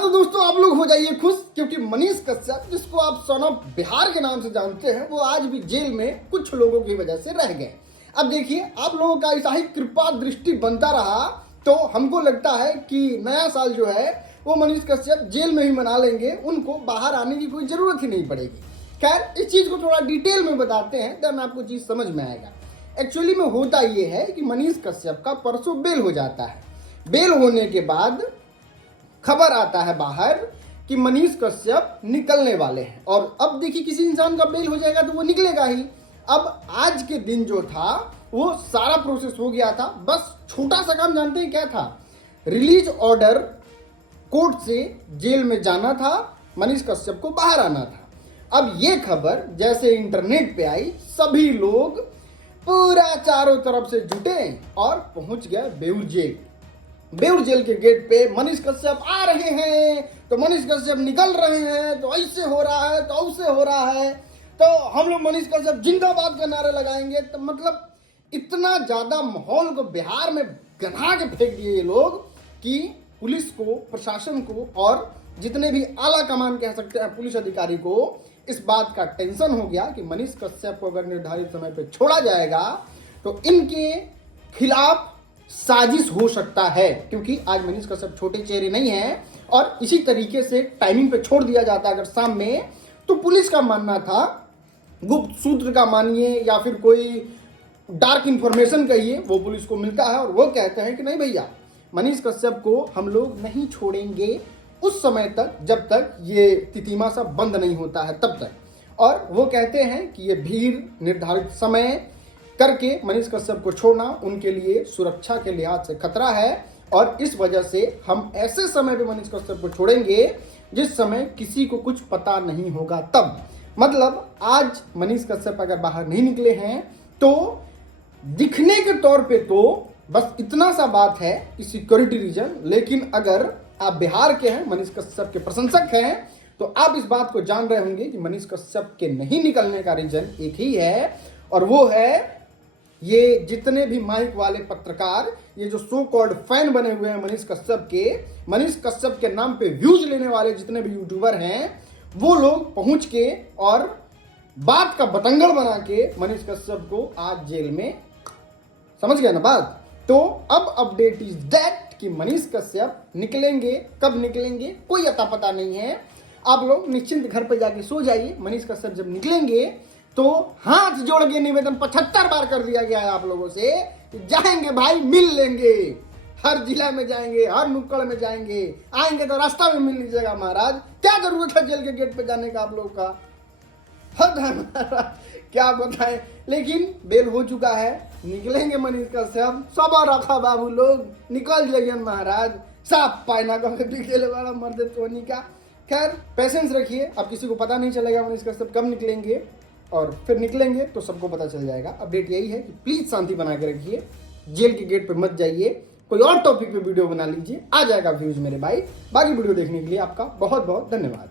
हाँ तो दोस्तों आप लोग हो जाइए खुश, क्योंकि मनीष कश्यप, जिसको आप सन ऑफ बिहार के नाम से जानते हैं, वो आज भी जेल में कुछ लोगों की वजह से रह गए। अब देखिए, आप लोगों का ऐसा ही कृपा दृष्टि बनता रहा तो हमको लगता है कि नया साल जो है वो मनीष कश्यप जेल में ही मना लेंगे, उनको बाहर आने की कोई जरूरत ही नहीं पड़ेगी। खैर, इस चीज को थोड़ा डिटेल में बताते हैं, देन आपको चीज समझ में आएगा। एक्चुअली में होता ये है कि मनीष कश्यप का परसों बेल हो जाता है। बेल होने के बाद खबर आता है बाहर कि मनीष कश्यप निकलने वाले हैं। और अब देखिए, किसी इंसान का बेल हो जाएगा तो वो निकलेगा ही। अब आज के दिन जो था वो सारा प्रोसेस हो गया था, बस छोटा सा काम जानते हैं क्या था? रिलीज ऑर्डर कोर्ट से जेल में जाना था, मनीष कश्यप को बाहर आना था। अब ये खबर जैसे इंटरनेट पे आई, सभी लोग पूरा चारों तरफ से जुटे और पहुंच गए बेउर जेल। बेउर जेल के गेट पे मनीष कश्यप आ रहे हैं तो मनीष कश्यप निकल रहे हैं, तो ऐसे हो रहा है तो ऐसे हो रहा है, तो हम लोग मनीष कश्यप जिंदाबाद का नारे लगाएंगे। तो मतलब इतना ज्यादा माहौल को बिहार में गधा के फेंक दिए ये लोग कि पुलिस को, प्रशासन को और जितने भी आला कमान कह सकते हैं पुलिस अधिकारी को इस बात का टेंशन हो गया कि मनीष कश्यप को अगर निर्धारित समय पर छोड़ा जाएगा तो इनके खिलाफ साजिश हो सकता है, क्योंकि आज मनीष कश्यप छोटे चेहरे नहीं हैं। और इसी तरीके से टाइमिंग पे छोड़ दिया जाता अगर शाम में, तो पुलिस का मानना था, गुप्त सूत्र का मानिए या फिर कोई डार्क इंफॉर्मेशन कहिए, वो पुलिस को मिलता है और वो कहते हैं कि नहीं भैया, मनीष कश्यप को हम लोग नहीं छोड़ेंगे उस समय तक जब तक ये तितिमा सा बंद नहीं होता है तब तक। और वो कहते हैं कि ये भीड़ निर्धारित समय करके मनीष कश्यप को छोड़ना उनके लिए सुरक्षा के लिहाज से खतरा है, और इस वजह से हम ऐसे समय पे मनीष कश्यप को छोड़ेंगे जिस समय किसी को कुछ पता नहीं होगा तब। मतलब आज मनीष कश्यप अगर बाहर नहीं निकले हैं तो दिखने के तौर पे तो बस इतना सा बात है कि सिक्योरिटी रीजन, लेकिन अगर आप बिहार के हैं, मनीष कश्यप के प्रशंसक हैं, तो आप इस बात को जान रहे होंगे कि मनीष कश्यप के नहीं निकलने का रीजन एक ही है, और वो है ये जितने भी माइक वाले पत्रकार, ये जो सो कॉल्ड फैन बने हुए हैं मनीष कश्यप के, मनीष कश्यप के नाम पे व्यूज लेने वाले जितने भी यूट्यूबर हैं, वो लोग पहुंच के और बात का बतंगड़ बना के मनीष कश्यप को आज जेल में, समझ गए ना बात? तो अब अपडेट इज दैट कि मनीष कश्यप निकलेंगे, कब निकलेंगे कोई अता पता नहीं है। आप लोग निश्चिंत घर पर जाके सो जाइए। मनीष कश्यप जब निकलेंगे तो हाथ जोड़ के निवेदन 75 बार कर दिया गया है आप लोगों से, जाएंगे भाई, मिल लेंगे, हर जिला में जाएंगे, हर नुक्कड़ में जाएंगे, आएंगे तो रास्ता में मिल लीजिएगा महाराज। क्या जरूरत है जेल के गेट पे जाने का आप लोगों का? हद है महाराज, क्या बताएं। लेकिन बेल हो चुका है, निकलेंगे मनीष कश्यप, सबर रखा बाबू लोग, निकल जाइए महाराज। साफ पायना का खेले वाला मर्द धोनी का। खैर, पेशेंस रखिए, अब किसी को पता नहीं चलेगा मनीष कश्यप कब निकलेंगे, और फिर निकलेंगे तो सबको पता चल जाएगा। अपडेट यही है कि प्लीज शांति बना के रखिए, जेल के गेट पे मत जाइए, कोई और टॉपिक पे वीडियो बना लीजिए, आ जाएगा व्यूज मेरे भाई। बाकी वीडियो देखने के लिए आपका बहुत बहुत धन्यवाद।